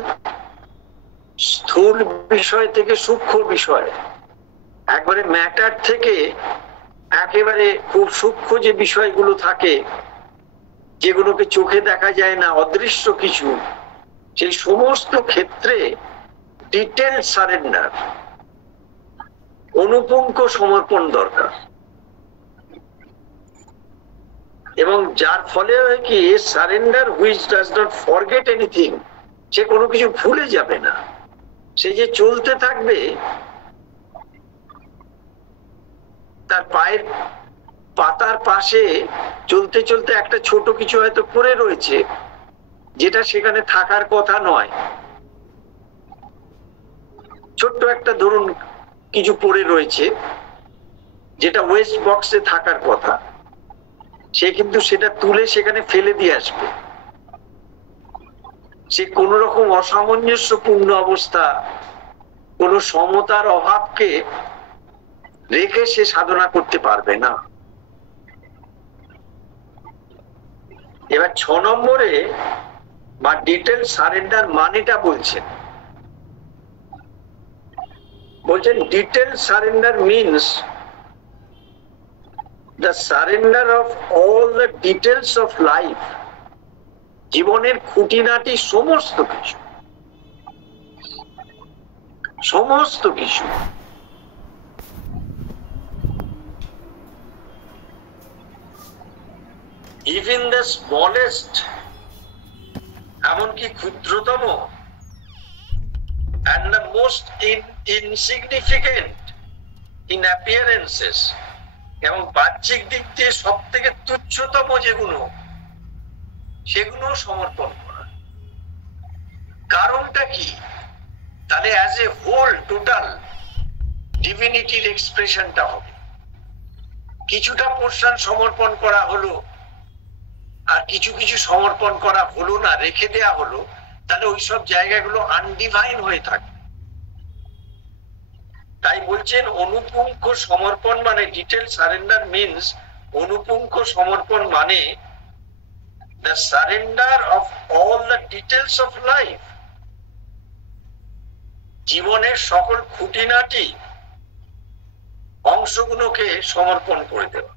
স্থূল বিষয় থেকে সূক্ষ্ম বিষয়, একবারে ম্যাটার থেকে একেবারে খুব সূক্ষ্ম যে বিষয়গুলো থাকে, যেগুলোকে চোখে দেখা যায় না, অদৃশ্য কিছু, সেই সমস্ত ক্ষেত্রে ডিটেইল সারেন্ডার, অনুপুঙ্খ সমর্পণ দরকার। এবং যার ফলে হয় কি, surrender which does not forget anything, সে কোনো কিছু ভুলে যাবে না, সে যে চলতে থাকবে, তার পায়ের পাতার পাশে চলতে চলতে একটা ছোট কিছু হয়তো পড়ে রয়েছে, যেটা সেখানে থাকার কথা নয়, ছোট্ট একটা ধরুন কিছু পড়ে রয়েছে, যেটা ওয়েস্ট বক্সে থাকার কথা, সে কিন্তু সেটা তুলে সেখানে ফেলে দিয়ে আসবে। সে কোন রকম অসামঞ্জস্যপূর্ণ অবস্থা, কোন সমতার অভাবকে রেখে সে সাধনা করতে পারবে না। এবার 6 নম্বরে বা ডিটেইল সারেন্ডার মানেটা বলছেন detail surrender means the surrender of all the details of life, জীবনের খুঁটিনাটি সমস্ত কিছু, সমস্ত কিছু, even the smallest, এমনকি ক্ষুদ্রতম, and the most insignificant in appearances, এবং বাহ্যিক দিক দিয়ে সব থেকে তুচ্ছতম যেগুলো, সেগুলো সমর্পণ করা। কারণটা কি? তাহলে অ্যাজ এ হোল টোটাল ডিভিনিটির এক্সপ্রেশনটা হবে। কিছুটা পোর্শন সমর্পণ করা হলো আর কিছু কিছু সমর্পণ করা হলো না, রেখে দেয়া হলো, তাহলে ওইসব জায়গাগুলো আনডিভাইন হয়ে থাকে। তাই বলছেন অনুপুঙ্খ সমর্পণ মানে ডিটেল সারেন্ডার মিনস, অনুপুঙ্খ সমর্পণ মানে the surrender of all the details of life, জীবনের সকল খুঁটিনাটি অংশগুলোকে সমর্পণ করে দেওয়া।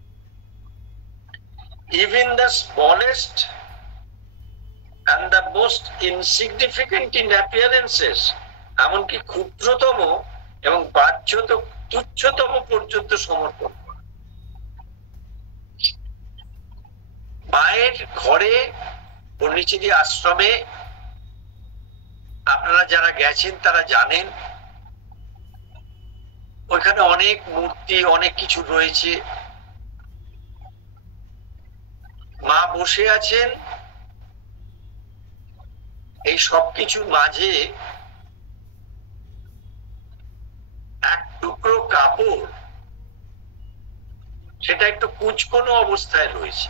Even the smallest and the most insignificant in appearances, এমনকি ক্ষুদ্রতম এবং বাহ্যত তুচ্ছতম পর্যন্ত সমর্পণ করা। মায়ের ঘরে পণ্ডিচেরি আশ্রমে আপনারা যারা গেছেন তারা জানেন, ওইখানে অনেক মূর্তি অনেক কিছু রয়েছে। মা বসে আছেন, এই সব কিছুর মাঝে এক টুকরো কাপড়, সেটা একটু কুঁচকোনো অবস্থায় রয়েছে।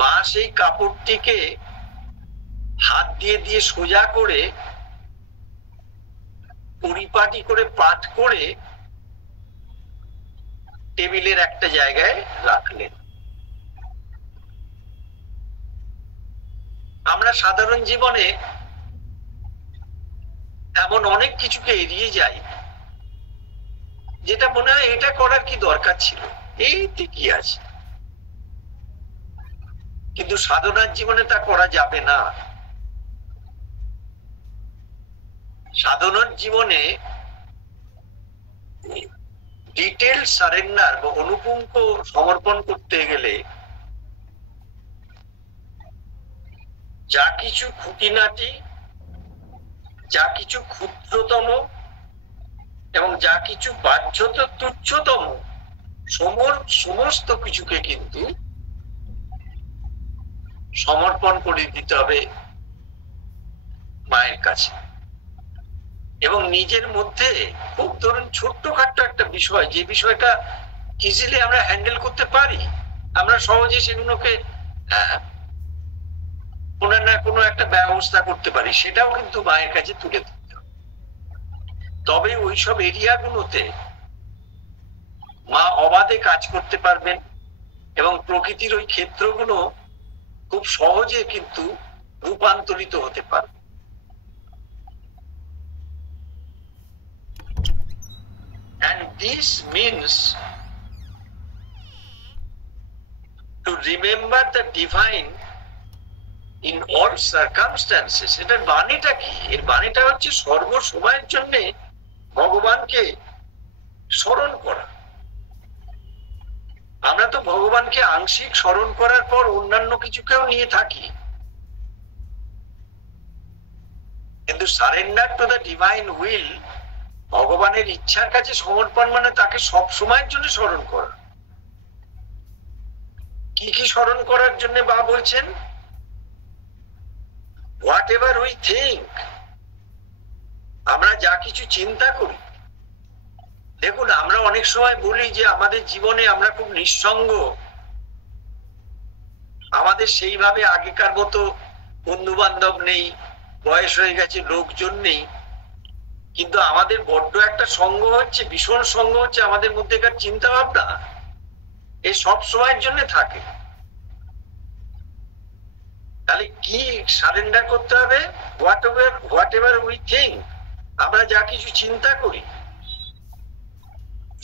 মা সেই কাপড়টিকে হাত দিয়ে দিয়ে সোজা করে পরিপাটি করে পাট করে টেবিলের একটা জায়গায় রাখলেন। আমরা সাধারণ জীবনে এমন অনেক কিছুকে এড়িয়ে যাই, যেটা মনে হয় এটা করার কি দরকার ছিল, এইতে কি আছে। কিন্তু সাধনার জীবনে তা করা যাবে না। সাধনার জীবনে ডিটেল সারেন্ডার বা অনুপুঙ্খ সমর্পণ করতে গেলে যা কিছু খুঁটিনাটি, যা কিছু ক্ষুদ্রতম এবং যা কিছু বাহ্যত তুচ্ছতম সমস্ত কিছুকে কিন্তু সমর্পণ করে দিতে হবে মায়ের কাছে। এবং নিজের মধ্যে খুব ধরুন ছোট্টখাট্ট একটা বিষয়, যে বিষয়টা ইজিলি আমরা হ্যান্ডেল করতে পারি, আমরা সহজে সেগুলোকে কোনো না কোনো একটা ব্যবস্থা করতে পারি, সেটাও কিন্তু মায়ের কাছে তুলে দিতে হবে। তবে ওইসব এরিয়াগুলোতে মা অবাধে কাজ করতে পারবেন এবং প্রকৃতির ওই ক্ষেত্রগুলো খুব সহজে কিন্তু রূপান্তরিত হতে পারবে। And this means to remember the divine in all circumstances. এটার বাণীটা কি? এর বাণীটা হচ্ছে সর্বসময়ের জন্য ভগবানকে স্মরণ করা। আমরা তো ভগবানকে আংশিক স্মরণ করার পর অন্যান্য কিছুকেও নিয়ে থাকি, কিন্তু surrender to the divine will, ভগবানের ইচ্ছার কাছে সমর্পণ মানে তাকে সব সময়ের জন্য স্মরণ করা। কি কি স্মরণ করার জন্য বা বলছেন? হোয়াট এভার উই থিঙ্ক, আমরা যা কিছু চিন্তা করি। দেখুন, আমরা অনেক সময় বলি যে আমাদের জীবনে আমরা খুব নিঃসঙ্গ, আমাদের সেইভাবে আগেকার মতো বন্ধু বান্ধব নেই, বয়স হয়ে গেছে, লোকজন নেই, কিন্তু আমাদের বড্ড একটা সঙ্গ হচ্ছে, ভীষণ সঙ্গ হচ্ছে আমাদের মধ্যেকার চিন্তা ভাবনা, এই সব সময়ের জন্য থাকে। তাহলে কি সারেন্ডার করতে হবে? হোয়াট এভার উই থিঙ্ক, আমরা যা কিছু চিন্তা করি,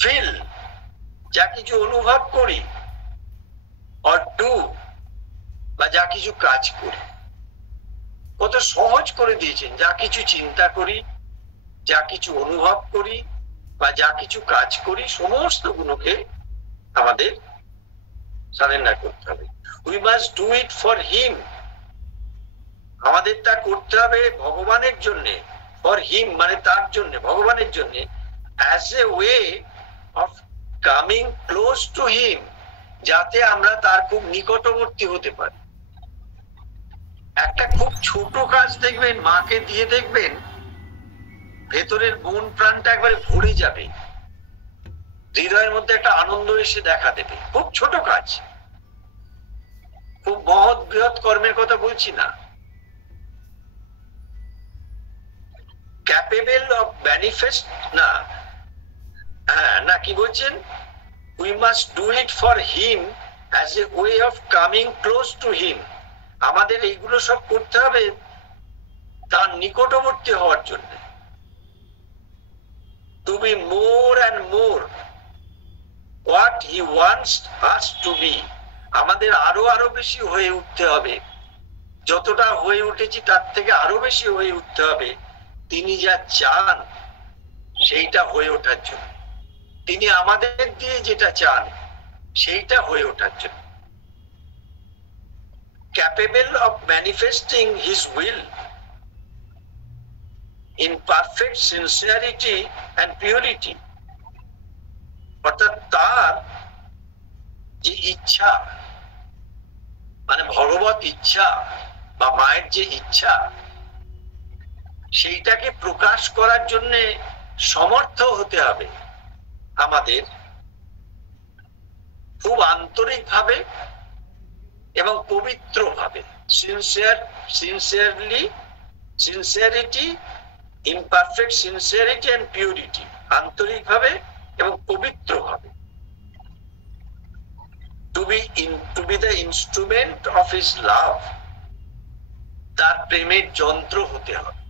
ফিল, যা কিছু অনুভব করি, অর ডু, বা যা কিছু কাজ করি, কত সহজ করে দিয়েছেন। যা কিছু চিন্তা করি, যা কিছু অনুভব করি, বা যা কিছু কাজ করি, সমস্ত গুলোকে আমাদের সারেন্ডার করতে হবে। We must do it for হিম, আমাদের তা করতে হবে ভগবানের জন্য। ফর হিম মানে তার জন্য, ভগবানের জন্য, as a way of coming close to হিম, যাতে আমরা তার খুব নিকটবর্তী হতে পারি। একটা খুব ছোট কাজ দেখবেন, মাকে দিয়ে দেখবেন ভেতরের মন প্রাণটা একবারে ভরে যাবে, হৃদয়ের মধ্যে একটা আনন্দ এসে দেখা দেবে। খুব ছোট কাজ, খুব মহৎ বৃহৎ কর্মের কথা বলছি না। ক্যাপেবল অফ ম্যানিফেস্ট না, হ্যাঁ না, কি বলছেন, we must do it for him as a way of coming close to him. আমাদের এইগুলো সব করতে হবে তার নিকটবর্তী হওয়ার জন্য। To be more and more what he wants us to be. আমাদের আরো আরো বেশি হয়ে উঠতে হবে, যতটা হয়ে উঠেছি তার থেকে আরো বেশি হয়ে উঠতে হবে তিনি যা চান সেইটা হয়ে ওঠার জন্য, তিনি আমাদের দিয়ে যেটা চান সেইটা হয়ে ওঠার জন্য। Capable of manifesting his will in perfect sincerity and purity, অর্থাৎ তার যে ইচ্ছা, মানে ভগবত ইচ্ছা বা মায়ের যে ইচ্ছা, সেইটাকে প্রকাশ করার জন্য সমর্থ হতে হবে আমাদের খুব আন্তরিকভাবে এবং পবিত্রভাবে। Sincerity, imperfect sincerity and purity, আন্তরিকভাবে এবং পবিত্রভাবে। To be the instrument of his love, তার প্রেমের যন্ত্র হতে হবে।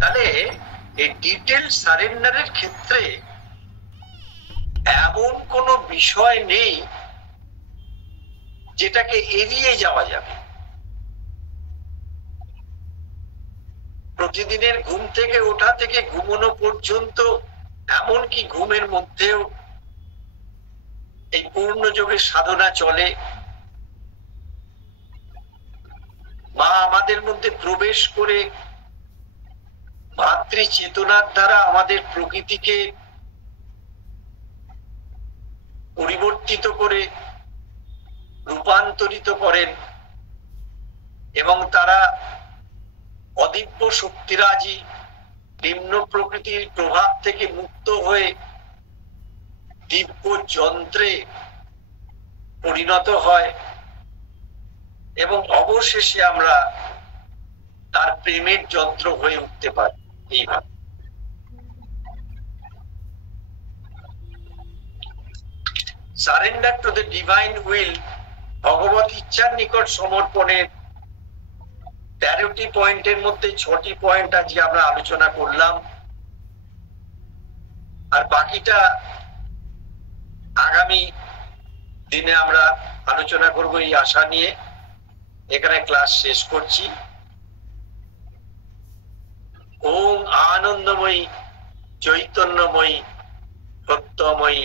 তাহলে এই ডিটেল সারেন্ডারের ক্ষেত্রে এমন কোন বিষয় নেই যেটাকে এড়িয়ে যাওয়া যাবে। প্রতিদিনের ঘুম থেকে ওঠা থেকে ঘুমানো পর্যন্ত, এমনকি ঘুমের মধ্যেও এই পূর্ণযোগের সাধনা চলে। মা আমাদের মধ্যে প্রবেশ করে মাতৃ চেতনার দ্বারা আমাদের প্রকৃতিকে পরিবর্তিত করে রূপান্তরিত করেন এবং তারা অদিব্য শক্তিরাজি নিম্ন প্রকৃতির প্রভাব থেকে মুক্ত হয়ে দিব্য যন্ত্রে পরিণত হয় এবং অবশেষে আমরা তার প্রেমের যন্ত্র হয়ে উঠতে পারি। এইভাবে surrender to the divine will, ভগবত ইচ্ছার নিকট সমর্পণের 13টি পয়েন্টের মধ্যে 6টি পয়েন্ট আজকে আমরা আলোচনা করলাম, আর বাকিটা আগামী দিনে আমরা আলোচনা করব এই আশা নিয়ে এখানে ক্লাস শেষ করছি। ওম আনন্দময়ী চৈতন্যময়ী সত্যময়ী